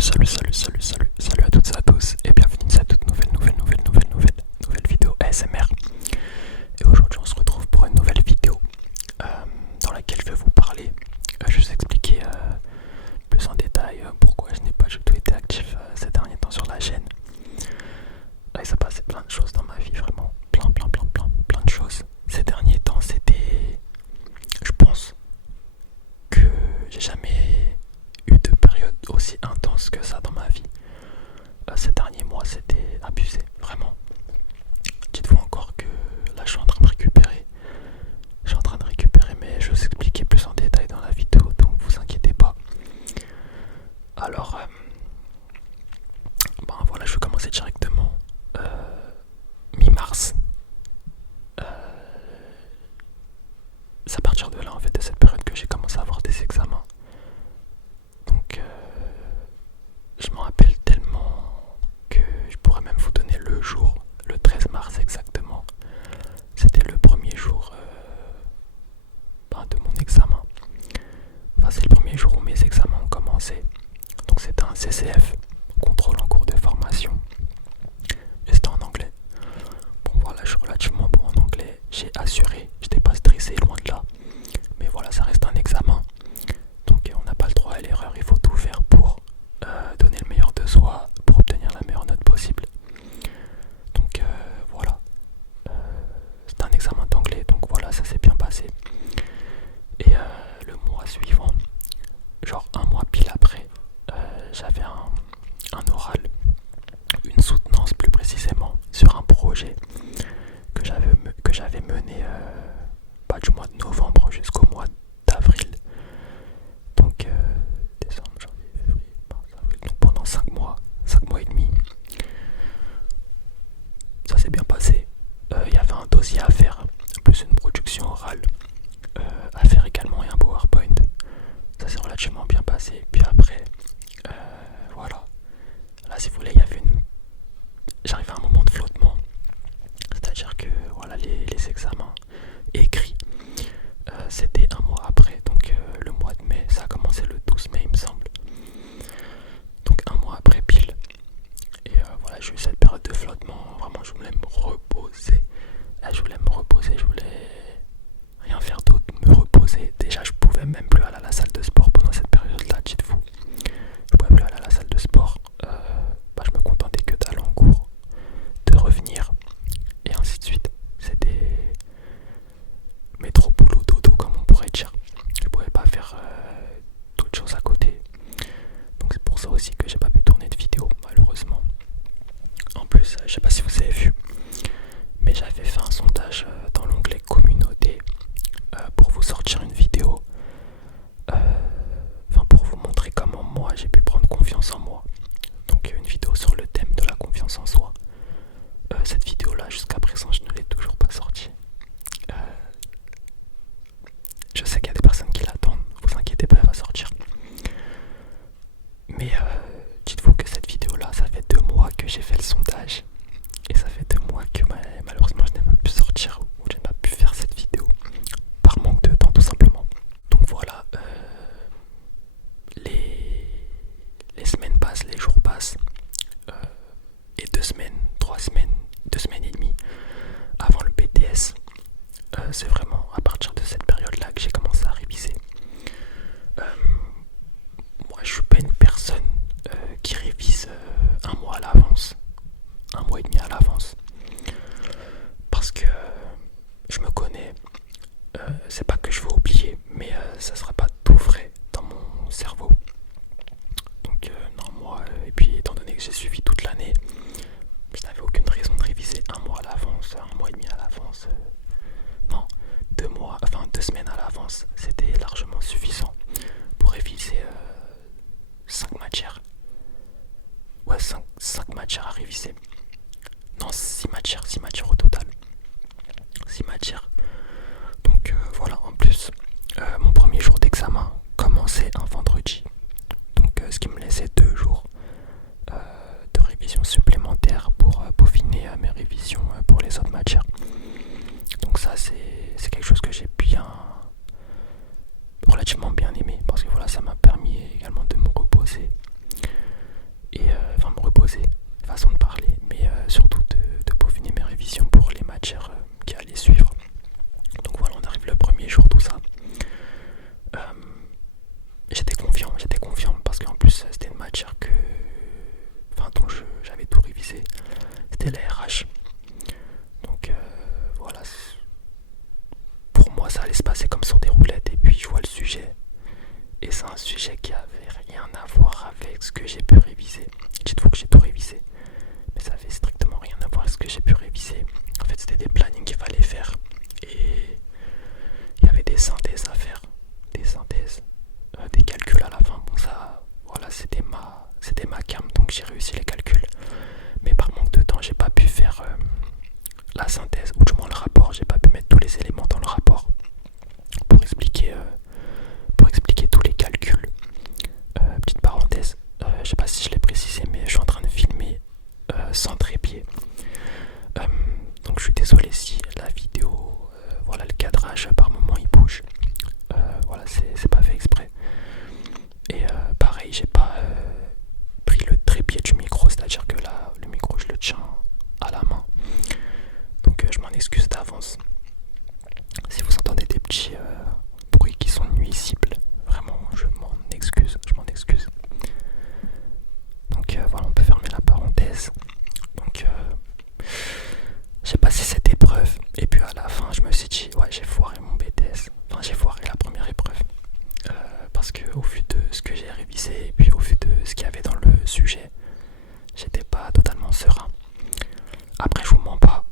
Salut à toutes et à tous et bienvenue dans cette toute nouvelle vidéo ASMR. Et aujourd'hui on se retrouve pour une nouvelle vidéo dans laquelle je vais vous parler, je vais vous expliquer plus en détail pourquoi je n'ai pas du tout été actif ces derniers temps sur la chaîne. Il s'est passé plein de choses dans ma vie, vraiment plein de choses. Ces derniers temps c'était, je pense que j'ai jamais eu de période aussi intense que ça dans ma vie. Ces derniers mois c'était abusé, vraiment. Dites-vous encore que là je suis en train de récupérer. Mais je vais vous expliquer plus en détail dans la vidéo, donc vous inquiétez pas. Alors, voilà, je vais commencer directement. Mi-mars. C'est à partir de là, en fait, de cette période que j'ai commencé à avoir des examens. Donc, je m'en rappelle tellement que je pourrais même vous donner le jour, le 13 mars exactement. C'était le premier jour de mon examen. Enfin, c'est le premier jour où mes examens ont commencé. Donc c'était un CCF, contrôle en cours de formation. Et c'était en anglais. Bon voilà, je suis relativement bon en anglais. J'ai assuré, j'étais pas stressé, loin de là. Mais voilà, ça reste un examen. Donc on n'a pas le droit à l'erreur, il faut tout faire pour donner le meilleur de soi, pour obtenir la meilleure note possible. Donc voilà. C'était un examen d'anglais, donc voilà, ça s'est bien passé. Et le mois suivant, genre un mois pile après, j'avais un oral, une soutenance plus précisément, sur un projet que j'avais mené du mois de novembre jusqu'au mois d'avril. Donc décembre, janvier, février, mars, avril. Donc pendant 5 mois et demi. Ça s'est bien passé. Il y avait un dossier à faire, plus une production orale à faire également et un PowerPoint. Ça s'est relativement bien passé. Puis après, voilà. Là, si vous voulez, j'arrivais à un moment de flottement. C'est-à-dire que voilà, les examens écrits, c'était un mois après. Donc le mois de mai, ça a commencé le 12 mai, il me semble. Donc un mois après pile. Et voilà, j'ai eu cette période de flottement. Vraiment, je voulais me reposer. Là, je voulais rien faire d'autre, me reposer. Déjà, je pouvais même plus aller à la salle de sport pendant cette période-là, dites-vous. Je pouvais plus aller à la salle de sport. Je me contentais que d'aller en cours, de revenir, et ainsi de suite. C'était métro, boulot, dodo, comme on pourrait dire. Je pouvais pas faire d'autres choses à côté. Donc c'est pour ça aussi que j'ai pas pu tourner de vidéo, malheureusement. En plus, je sais pas si vous avez vu, mais j'avais fait un sondage dans l'onglet communauté pour vous sortir une vidéo, pour vous montrer comment moi j'ai pu prendre confiance en moi. Donc une vidéo sur le thème de la confiance en soi. Cette vidéo là, jusqu'à présent, je ne l'ai toujours pas sortie. Je sais qu'il y a des personnes qui l'attendent, vous inquiétez pas, elle va sortir. Mais dites-vous que cette vidéo là, ça fait 2 mois que j'ai fait le sondage. Et ça fait 2 mois que malheureusement je n'ai pas pu sortir ou je n'ai pas pu faire cette vidéo. Par manque de temps tout simplement. Donc voilà, les semaines passent, les jours passent. Et 2 semaines, 3 semaines, 2 semaines et demie avant le BTS, c'est vraiment à partir de cette période-là que j'ai commencé à réviser. Moi, je suis pas une personne qui révise un mois à l'avance, un mois et demi à l'avance, parce que je me connais. C'est pas que je veux oublier, mais ça sera pas tout frais dans mon cerveau. Donc non, moi, et puis étant donné que j'ai suivi toute l'année, je n'avais aucune raison de réviser un mois à l'avance, un mois et demi à l'avance. Non, 2 semaines à l'avance, c'était largement suffisant pour réviser 5 matières. Ouais, 5 matières à réviser. Non, 6 matières au total. 6 matières. Donc voilà, en plus, mon premier jour d'examen commençait un vendredi. Donc ce qui me laissait 2 jours de révision supplémentaire pour peaufiner mes révisions pour les autres matières. Donc ça c'est quelque chose que j'ai relativement bien aimé, parce que voilà, ça m'a permis également de me reposer avec ce que j'ai pu réviser. Dites-vous que j'ai tout révisé, mais ça avait strictement rien à voir avec ce que j'ai pu réviser. En fait, c'était des plannings qu'il fallait faire et il y avait des synthèses à faire, des synthèses, des calculs à la fin. Bon, ça, voilà, c'était ma cam, donc j'ai réussi les calculs. Mais par manque de temps, j'ai pas pu faire la synthèse, ou du moins le rapport. J'ai pas pu mettre tous les éléments dans le rapport pour expliquer tous les calculs. Petite parenthèse, je sais pas si je l'ai précisé, mais je suis en train de filmer sans trépied. Donc je suis désolé si la vidéo, voilà, le cadrage par moment il bouge. Voilà, c'est pas fait exprès. Et pareil, j'ai pas pris le trépied du micro, c'est-à-dire que là, le micro je le tiens à la main. Donc je m'en excuse d'avance. Si vous entendez des petits bruits qui sont nuisibles, vraiment je m'en excuse, Donc voilà, on peut fermer la parenthèse. Donc j'ai passé cette épreuve et puis à la fin je me suis dit ouais, j'ai foiré mon BTS. Enfin, j'ai foiré la première épreuve. Parce que au vu de ce que j'ai révisé et puis au vu de ce qu'il y avait dans le sujet, j'étais pas totalement serein. Après, je vous mens pas,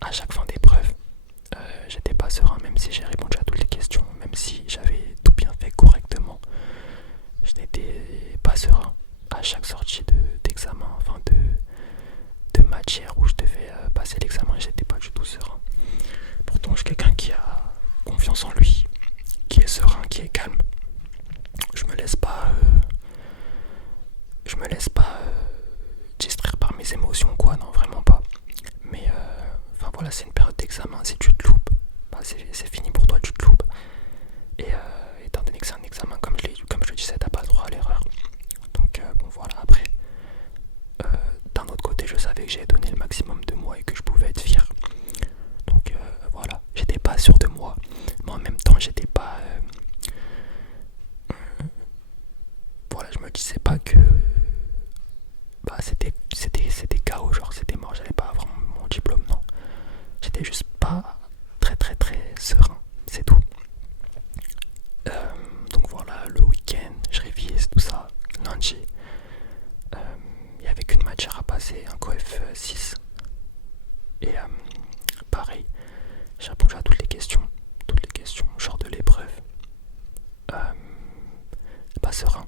à chaque fin d'épreuve, j'étais pas serein, même si j'ai répondu à toutes les questions, même si j'avais tout bien fait correctement. Je n'étais pas serein à chaque sortie d'examen, enfin de matière où je devais passer l'examen, j'étais pas du tout serein. Pourtant, je suis quelqu'un qui a confiance en lui, qui est serein, qui est calme. Je me laisse pas distraire par mes émotions, quoi, non, vraiment pas. Mais enfin voilà, c'est une période d'examen. Si tu te loupes, bah, c'est fini pour toi, tu te loupes. Et étant donné que c'est un examen, comme je le disais, t'as pas droit à l'erreur. Donc bon voilà, après d'un autre côté, je savais que j'avais donné le maximum de moi et que je pouvais être fier. Donc voilà, j'étais pas sûr de moi, mais en même temps j'étais pas voilà, je me disais pas que bah c'était KO, genre c'était mort, j'allais pas avoir mon diplôme, non. J'étais juste pas très très très serein, c'est tout. Donc voilà, le week-end, je révise tout ça. Lundi, il y avait qu'une matière à passer, un coef 6. Et pareil, j'ai répondu à toutes les questions, genre de l'épreuve. Pas serein.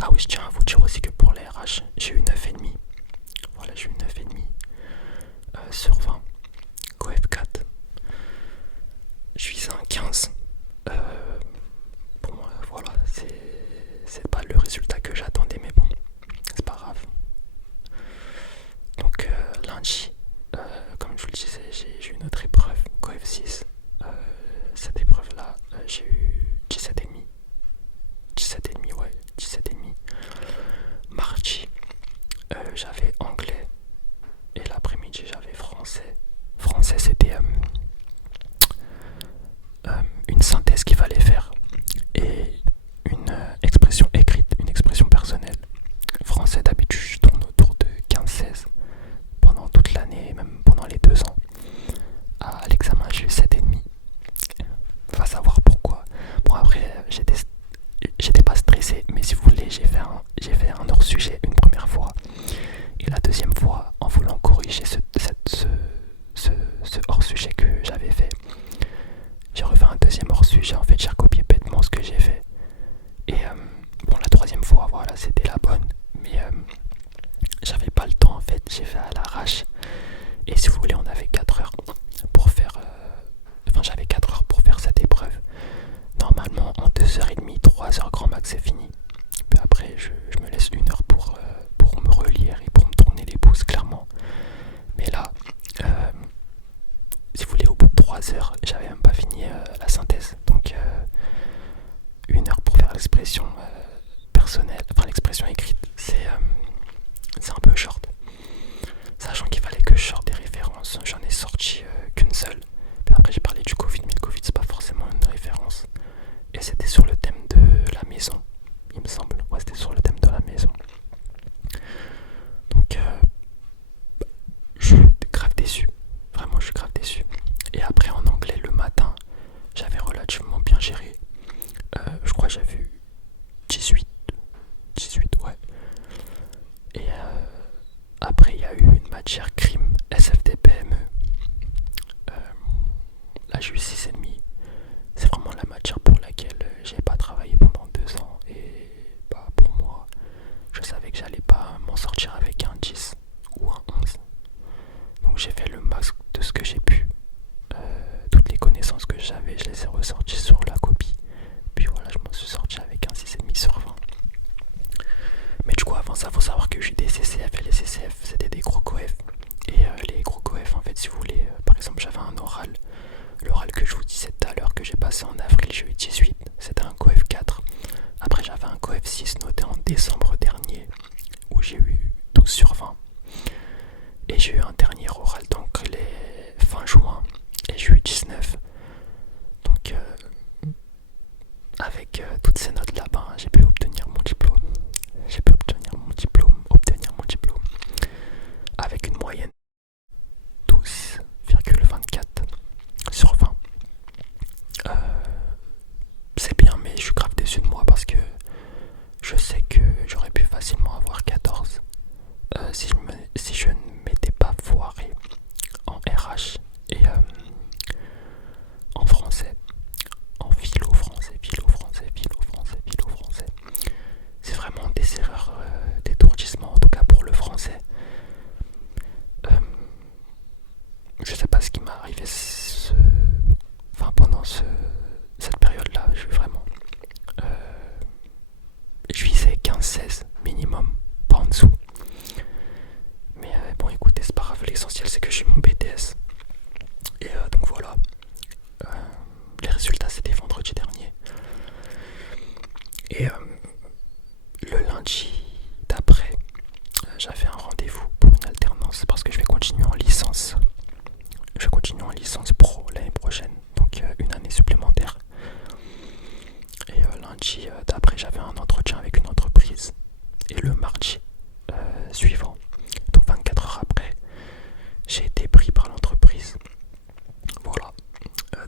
Ah oui, je tiens à vous dire aussi que pour les RH, j'ai eu 9,5. Voilà, j'ai eu 9,5 sur 20. Coef 4. Je suis à un 15. Bon, voilà, c'est pas le résultat que j'attendais, mais bon, c'est pas grave. Donc lundi, comme je vous le disais, j'ai eu une autre épreuve, coef 6. Cette épreuve-là, j'ai eu 17,5. 17,5, ouais, 17,5. Mardi, j'avais anglais. Et l'après-midi, j'avais français. Français, c'était une synthèse qu'il fallait faire. Et une expression écrite, une expression personnelle. Français, d'habitude, je tourne autour de 15-16 pendant toute l'année, même pendant les 2 ans. À l'examen, j'ai eu 7,5. Va savoir pourquoi. Bon, après, j'étais pas stressé, mais si vous voulez, j'ai fait un hors-sujet une première fois. Et la deuxième fois, en voulant corriger ce hors-sujet que j'avais fait, j'ai refait un deuxième hors-sujet. En fait, j'ai recopié bêtement ce que j'ai fait. Et bon, la troisième fois, voilà, c'était la bonne. Mais j'avais pas le temps, en fait. J'ai fait à l'arrache. Et si vous voulez, on avait 4 heures pour faire... Enfin, j'avais 4 heures pour faire cette épreuve. Normalement, en 2h30, 3h grand max, c'est fini. Puis après, je me laisse 1 heure pour me relire et pour me tourner les pouces, clairement. Mais là, si vous voulez, au bout de 3 heures, j'avais même pas fini la synthèse. Donc, 1 heure pour faire l'expression personnelle, enfin l'expression écrite, c'est un peu short. matière crime, SFT, PME. Là j'ai eu 6,5. C'est vraiment la matière pour laquelle j'ai pas travaillé pendant 2 ans. Et bah, pour moi, je savais que j'allais pas m'en sortir avec un 10 ou un 11. Donc j'ai fait le max de ce que j'ai pu. Toutes les connaissances que j'avais, je les ai ressorties sur la copie. Puis voilà, je m'en suis sorti avec un 6,5 sur 20. Mais du coup, avant ça, faut savoir que j'ai des CCF et les CCF, c'était des gros coefs. Et les gros coefs, en fait, si vous voulez, par exemple, j'avais un oral. L'oral que je vous disais tout à l'heure que j'ai passé en avril, j'ai eu 18. C'était un coef 4. Après, j'avais un coef 6 noté en décembre dernier où j'ai eu 12 sur 20. Et j'ai eu un dernier oral, donc les fin juin, et j'ai eu 19. Donc, avec toutes ces notes là-bas, j'ai pu obtenir mon diplôme. J'ai pu obtenir mon diplôme avec une moyenne 12,24 sur 20. C'est bien, mais je suis grave déçu de moi parce que je sais que j'aurais pu facilement avoir 14 si je ne m'étais pas foiré en RH et en français, en philo français. C'est vraiment des erreurs d'étourdissement, en tout cas pour le français. Je sais pas ce qui m'est arrivé pendant cette période-là, je visais 15-16 minimum, pas en dessous. Mais bon, écoutez, c'est pas grave, l'essentiel c'est que j'ai mon BTS. Et donc voilà, les résultats c'était vendredi dernier. Et le lundi d'après, j'avais un rendez-vous pour une alternance parce que je vais continuer en licence. Je continue en licence pro l'année prochaine, donc une année supplémentaire. Et lundi d'après, j'avais un entretien avec une entreprise. Et le mardi suivant, donc 24 heures après, j'ai été pris par l'entreprise. Voilà.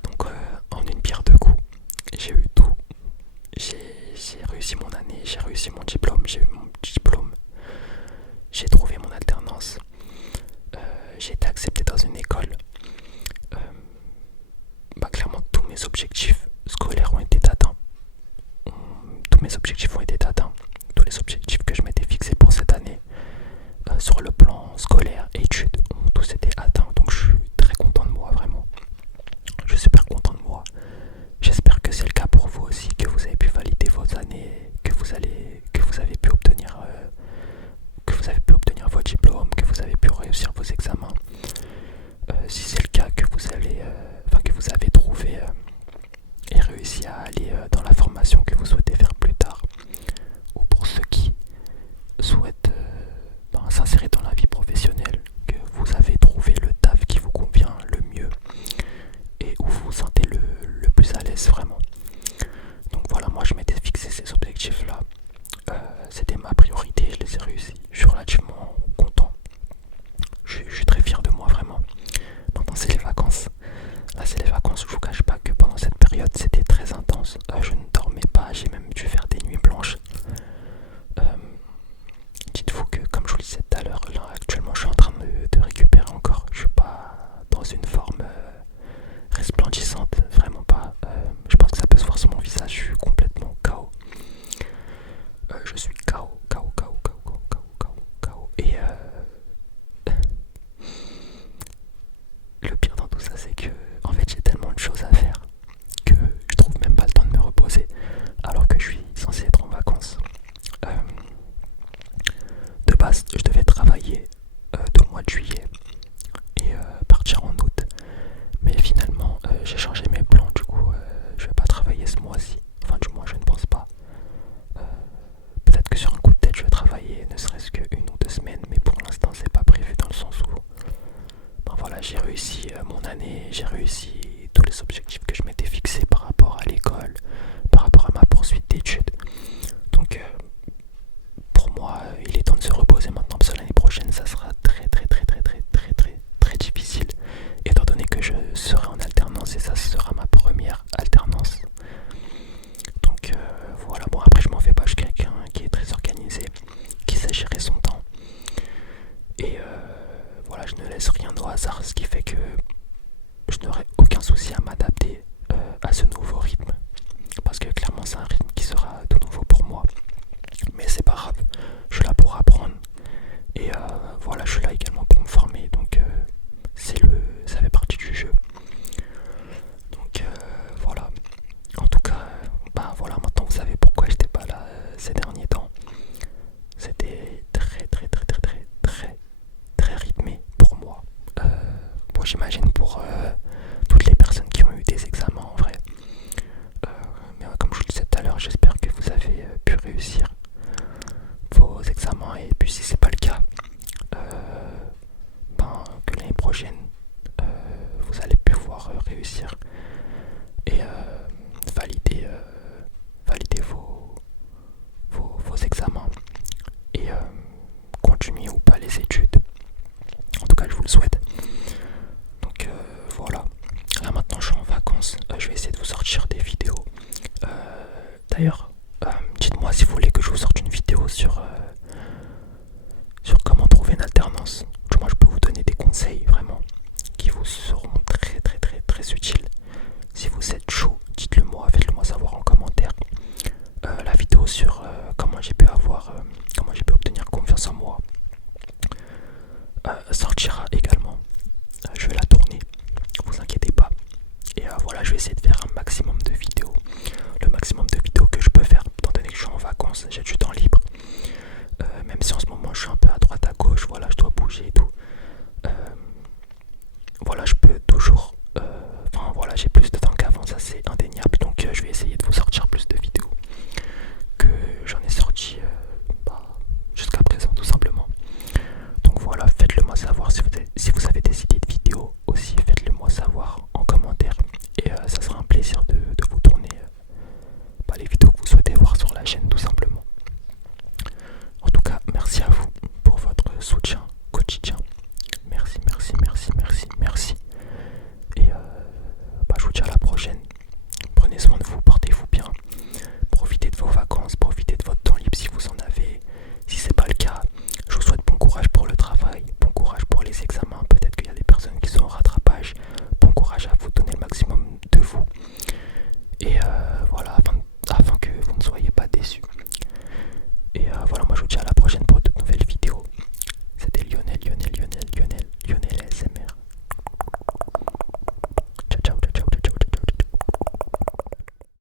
Donc en une pierre deux coups, j'ai eu tout. J'ai réussi mon année, j'ai réussi mon diplôme, j'ai eu mon diplôme. J'ai trouvé mon alternance. J'ai été accepté dans une école. Clairement, tous mes objectifs scolaires ont été atteints. Tous mes objectifs ont été atteints. Tous les objectifs que je m'étais fixés pour cette année, sur le plan scolaire, études, ont tous été atteints. Donc je suis très content de moi, vraiment. Je suis super content de moi. J'espère que c'est le cas pour vous aussi, que vous avez pu valider vos années, que vous avez pu obtenir vos diplômes, que vous avez pu réussir vos examens. Si c'est le cas, que vous avez trouvé et réussi à aller dans la formation que vous souhaitez faire plus tard, ou pour ceux qui souhaitent s'insérer dans la vie professionnelle, que vous avez trouvé le taf qui vous convient le mieux et où vous vous sentez le plus à l'aise vraiment. Donc voilà, moi je m'étais fixé ces objectifs là, c'était ma priorité, je les ai réussis, je suis relativement content, je suis très fier de moi vraiment. Maintenant c'est les vacances. Là c'est les vacances, je vous cache pas que pendant cette période c'était très intense. Je ne dormais pas, j'ai même dû faire des nuits blanches. Dites-vous que comme je vous le disais tout à l'heure, là actuellement je suis en train de récupérer encore. Je suis pas dans une forme resplendissante, vraiment pas. Je pense que ça peut se voir sur mon visage, je suis complètement KO. Je suis KO. Et le pire dans tout ça, c'est que en fait j'ai tellement de choses à faire que je trouve même pas le temps de me reposer alors que je suis censé être en vacances. De base, je devais travailler tout le mois de juillet et partir en août. Mais finalement, j'ai changé mes plans. Du coup, je vais pas travailler ce mois-ci. Enfin, du moins, je ne pense pas. Peut-être que sur un coup de tête, je vais travailler ne serait-ce qu'une ou 2 semaines. Mais pour l'instant, c'est pas prévu dans le sens où voilà, j'ai réussi mon année, j'ai réussi tous les objectifs que je m'étais fixés par rapport à l'école, par rapport à ma poursuite d'études. Donc pour moi, il est temps de se reposer maintenant parce que l'année prochaine, ça sera très difficile. Étant donné que je serai en alternance et ça sera ma première alternance. Donc voilà, bon après je m'en fais pas, je suis quelqu'un qui est très organisé, qui sait gérer son temps. Et réussir vos examens, et puis si c'est pas le cas, que l'année prochaine vous allez pouvoir réussir et valider vos examens et continuer ou pas les études. En tout cas, je vous le souhaite. Donc voilà. Là maintenant, je suis en vacances. Je vais essayer de vous sortir des vidéos. D'ailleurs, dites-moi si vous voulez que je vous sorte une vidéo sur comment trouver une alternance. Moi, je peux vous donner des conseils vraiment qui vous seront très très très très utiles. Si vous êtes chaud, dites-le moi, faites-le moi savoir en commentaire. La vidéo sur comment j'ai pu obtenir confiance en moi sortira également. Je vais la tourner, vous inquiétez pas. Et voilà, je vais essayer de faire un maximum de vidéos. Le maximum de vidéos que je peux faire, étant donné que je suis en vacances, j'ai du temps